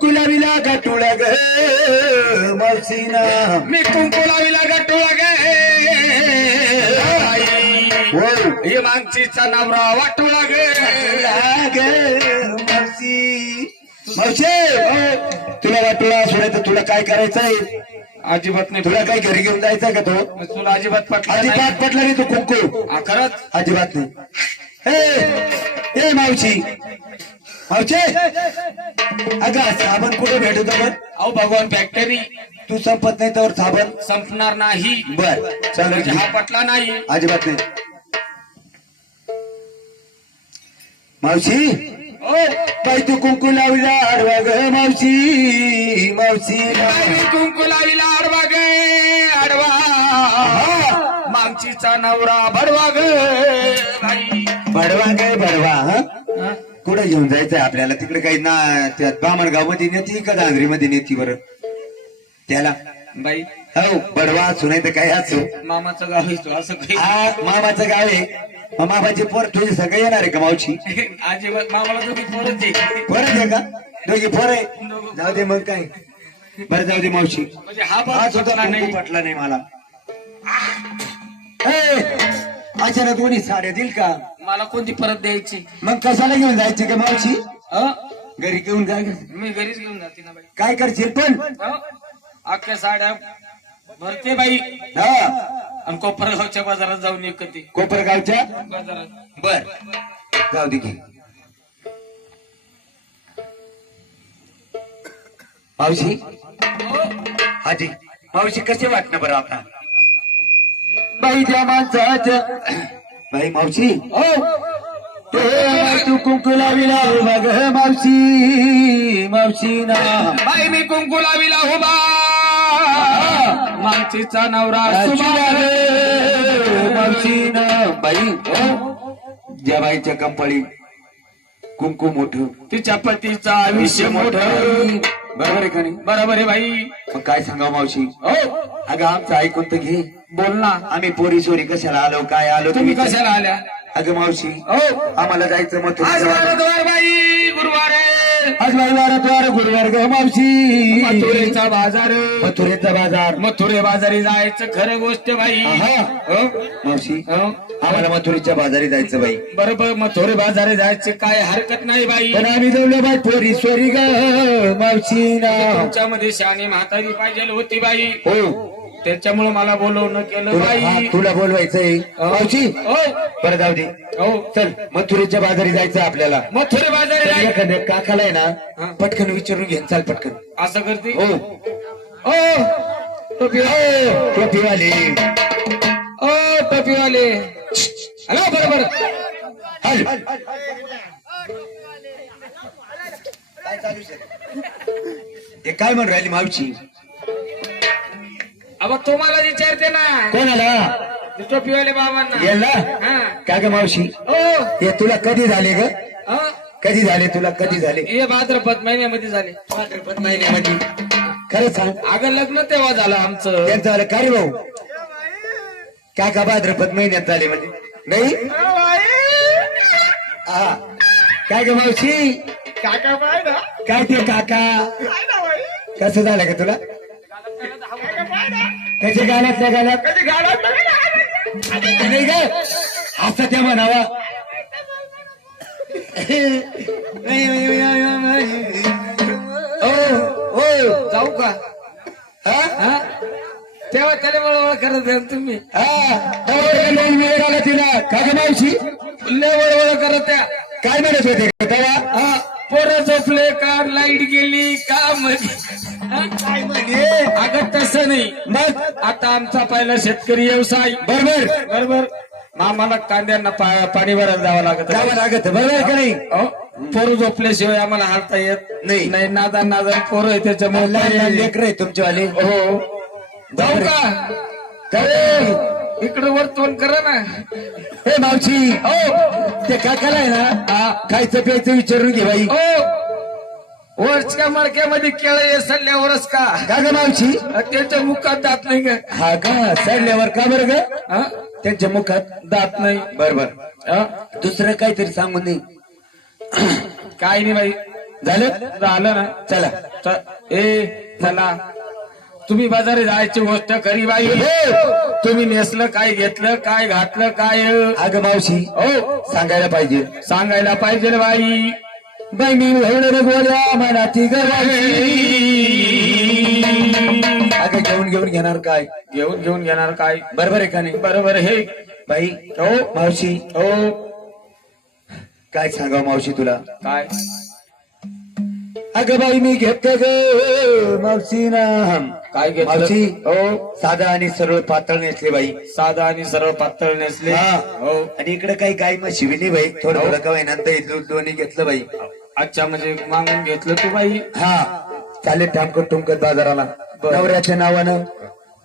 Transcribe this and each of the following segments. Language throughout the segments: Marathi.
गुलाबीला गटुळा ग मावशीना मी कुंकुलावीला गटुळा गे हे मागचीचा नवरा वाटुळा गे मावशी मावशी तुला वाटुळा सोडायचं तुला काय करायचंय अजिबात नाही. तुला काही घरी घेऊन जायचं का तो तुला अजिबात पटला नाही? अजिबात पटला नाही तो कुंकू खरंच अजिबात नाही. ए मावशी मावशी अगं साबण कुठे भेटतो पण अहो भगवान फॅक्टरी तू संपत नाही तर साबण संपणार नाही. बर चालेल हा पटला नाही. अजिबात नाही. मावशी ओ बाई तू कुंकू लावला आडवा ग मावशी मावशी मी कुंकुलावीला आडवा गे आडवा मागचीचा नवरा भडवा गे बाई बडवा ग बडवा हा हा? कुठे घेऊन जायचंय आपल्याला तिकडे काही ना त्या बामणगाव मध्ये नेती का दांगरी मध्ये नेती बरं त्याला बाई हो बडवा असू नाही तर काय असू मामाचं गाव आहे असं काही हा मामाचं गाव आहे मग मामाची पोर तुझे सगळे येणार आहे का मावशी अजिबात मामाला तुम्ही पोरच आहे. पोर आहे का दोघी पोर आहे जाऊ दे मग काय बरं जाऊ दे मावशी म्हणजे हा हाच होता पटला नाही. कुंकू पटला नाही मला अचानक दोन्ही साड्या देईल का मला कोणती परत द्यायची मग कशाला घेऊन जायची का मावशी अ? घरी घेऊन जाय मी घरीच घेऊन जाते ना बाई. काय करशील पण अ? अख्ख्या साड्या भरते बाई हा आणि कोपरगावच्या बाजारात जाऊन विकते कोपरगावच्या बाजारात. बर जाऊ दे की मावशी हाजी मावशी कसे वाटणं बरं आता बाई त्या माणसाच्या बाई मावशी हो तू कुंकू लाविला मग मावशी मावशी ना बाई मी कुंकुलावीला उभा मागचीचा नवरा सुभा मावशी ना बाई ज्या बाईच्या कंपळी कुंकू मोठं तिच्या पतीचं आयुष्य मोठं. बरोबर आहे का नाही बरोबर आहे बाई. मग काय सांगावं मावशी हो अगं आमचं ऐकून तर घे बोल ना. आम्ही पोरी सोरी कशाला आलो काय आलो तुम्ही कशाला आल्या? अगं मावशी हो आम्हाला जायचं मग आज वारद्वार बाई गुरुवार आहे. आज वारद्वार गुरुवार ग मावशी मथुरेचा बाजार मथुरेचा बाजार मथुरे बाजारी जायचं खरं गोष्ट बाई. आहा. हो मावशी हो आम्हाला मथुरेच्या बाजारी जायचं बाई बरोबर मथुरे बाजारी जायचं काय हरकत नाही बाई. पण आम्ही जवळ बाई पोरी सोरी ग मावशी ना तुमच्यामध्ये शानी म्हातारी पाहिजे होती बाई. हो त्याच्यामुळे मला बोलवणं केलं बाई. तुला बोलवायचंय मावशी हो बरं जाऊ दे हो चल मथुरेच्या बाजारी जायचं आपल्याला मथुरे बाजारी जायचं. एखाद्या काकाला आहे हा. ना पटकन विचारून घेऊन चाल पटकन असं करते हो ओ टोपी हो टोपीवाले ओ टोपीवाले हॅलो बरोबर हल ते काय म्हणून राहिली मावशी अब तुम्हाला विचारते ना कोणाला ते टोपीवाले बाबांना. गेला हा का ग मावशी ओ हे तुला कधी झाले ग हा? कधी झाले तुला कधी झाले हे भाद्रपद महिन्यामध्ये झाले. भाद्रपद महिन्यामध्ये खरं सांग अगं लग्न तेव्हा झालं आमचं. त्यांचं झालं का रे भाऊ काका भाद्रपद महिन्यात झाले म्हणजे नाही हा काय ग मावशी काका पाहिजे काय ते काका कसं झालं का तुला कसे गाण्यात त्या गाण्यात नाही ग असं त्या म्हणावा जाऊ का हा? हा? तेव्हा त्याला वळवळ करत आहे तुम्ही. वेळ आला तिला का ग मावशी लय वळवळ करत त्या. काय म्हणत होते का तेव्हा हा, पोरं झोपले कार लाईट गेली का मध्ये. काय म्हणे अगं तसं नाही. मग आता आमचा पहिला शेतकरी व्यवसाय बरोबर बरोबर आम्हाला कांद्यांना पाणी भरायला जावं लागत. जावं लागत बरोबर का नाही हो, पोरं झोपल्याशिवाय आम्हाला हालता येत नाही. नाही. नादा नादा पोरं आहे त्याच्यामुळे लहान लहान लेकर आहे तुमच्यावाले हो जाऊ का इकडे वर तोंड करा ना. हे मावशी हो ते काकाला आहे ना खायचं प्यायचं विचारून घे बाई हो वरच्या मडक्यामध्ये केळं सल्ल्यावरच का का ग मावशी त्यांच्या मुखात दात नाही का. हा का सडल्यावर का बरं ग हा? त्यांच्या मुखात दात नाही. बरोबर हा? दुसरं काहीतरी सांगून नाही काय नाही बाई झालं झालं ना चला चला तुम्ही बाजारी जायची गोष्ट खरी बाई तुम्ही नेसलं काय घेतलं काय घातलं काय अगं मावशी हो सांगायला पाहिजे सांगायला पाहिजे बाई बाई मी एवढं बोल्या मनाची अगं घेऊन घेणार काय घेऊन घेणार काय बरोबर आहे का नाही बरोबर हे बाई हो मावशी हो काय सांगावं मावशी तुला काय अगं बाई मी घेते ग मावशी ना काय घेतलं मावशी हो साधा आणि सरळ पातळ नेसले बाई साधा आणि सरळ पातळ नेसले हा. हो आणि इकडे काही गाय मशी बी नाही बाई थोडं का नंतर दूध दोन्ही घेतलं बाई अच्छा म्हणजे मागून घेतलं तू बाई हा चालेल टामकत टुमकत बाजाराला बरं. नवऱ्याच्या नावानं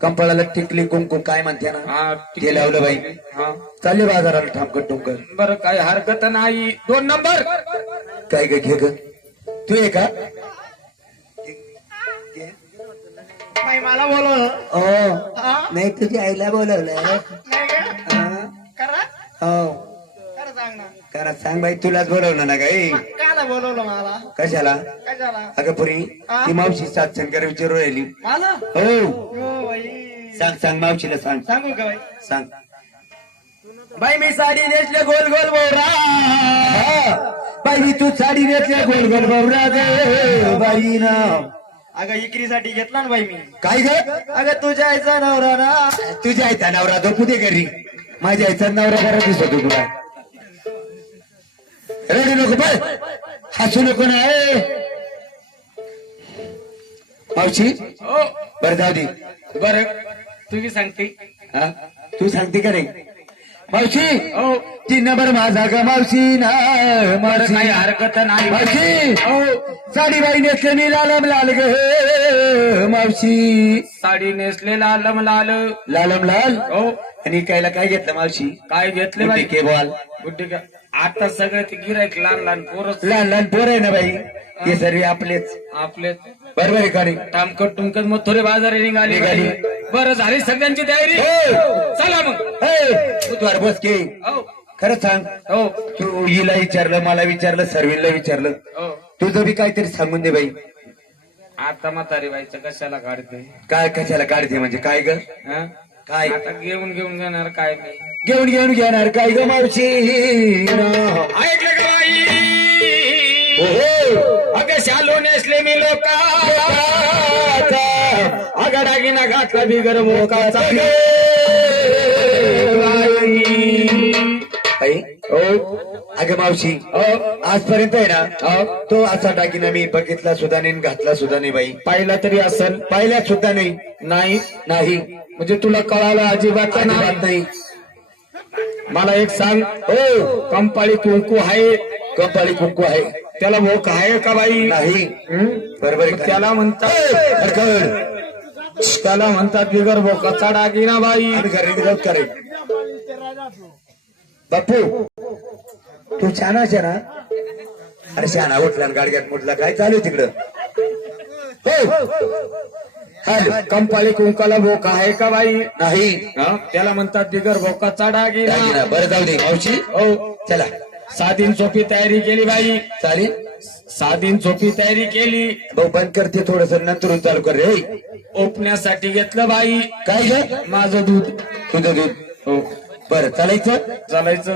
कंपाळाला टिकली कुंकू काय म्हणते ना हा ते लावलं बाई हा चालले बाजाराला ठामकत टुमकत बरं काय हरकत नाही 2 नंबर काय ग घे ग तू आहे का नाही मला बोलवलं हो नाही तुझ्या आईला बोलवलं करा हो खरं सांग ना करा सांग बाई तुलाच बोलवलं ना काही काला बोलवलं मला कशाला कशाला अगं पुरी ती मावशी सातशंकर विचारू राहिली मला हो हो बाई सांग मावशीला सांग सांगू का बाई सांग बाई मी साडी नेसले गोल गोल बोरा हा. बाई तू साडी नेसल्या गोल गोल बाबरा ग बाई ना अगं इकरीसाठी घेतला ना बाई मी काय ग अगं तुझ्या आईचा नवरा ना तुझ्या आईचा नवरा तो कुठे घरी माझ्या आईचा नवरा बरा दिसतो तुला रेडी नको बाय हसू नको ना मावशी हो बरं जाऊ दे बर तुम्ही सांगते हा तू सांगते का रे मावशी हो 3 नंबर माझा ग मावशी ना बरं मावशी काही हरकत नाही मावशी हो साडी बाई नेसले मी लालम लाल ग मावशी साडी नेसले लालम लाल लालम लाल हो आणि कायला काय घेतलं मावशी काय घेतले बाई के बॉल गुड्डी का आता सगळे ते गिरायक लहान लहान पोरच लहान लहान पोर आहे ना बाई हे सर्व आपलेच आपले बरोबर आहे का रे टामकट टुमकट मग थोडे बाजारी निघाली निघाली. बरं झाली सगळ्यांची तयारी हो. चला मग तू द्वार बस के हो खरं सांग हो तू हिला विचारलं मला विचारलं सर्वीला विचारलं हो तुझं बी काहीतरी सांगून दे बाई आता म्हातारी बाईचं कशाला काढते काय कशाला काढते म्हणजे काय ग हं? काय आता घेऊन घेणार काय नाही घेऊन घेणार काय ग मावशी ऐकलं का बाई अगं शालो नेसले मी लोका अगं डागिना घातला बिगर मोकाचा हो अगं मावशी आजपर्यंत आहे ना तो असा टाकीना मी बघितला सुद्धा नाही घातला सुद्धा नाही बाई पाहिला तरी असल पाहिला सुद्धा नाही नाही नाही म्हणजे तुला कळालं अजिबात अजिबात नाही मला एक सांग हो कंपाळी कुंकू आहे कंपाळी कुंकू आहे त्याला भोक आहे का बाई नाही हं? बरोबर आहे मग का? त्याला म्हणतात खडखड. त्याला म्हणतात बिगर भोकाचा डागिना बाई आणि घरी विरोध करे बापू तू छान आहे ना अरे शहाणा उठला आणि गाडग्यात मुठला काय चालू आहे तिकडं हो हॅलो कंपाळी कुंकाला भोक आहे का बाई नाही हं? त्याला म्हणतात बिगर भोकाचा डागिना दागिना. बरं जाऊ दे मावशी हो चला साधीन सोपी तयारी केली बाई चालेल साधीन सोपी तयारी केली भाऊ बंद करते थोडस नंतर चालू कर रे ओपण्यासाठी घेतलं बाई काय ग माझं दूध तुझं दूध हो बरं चालायचं चालायचं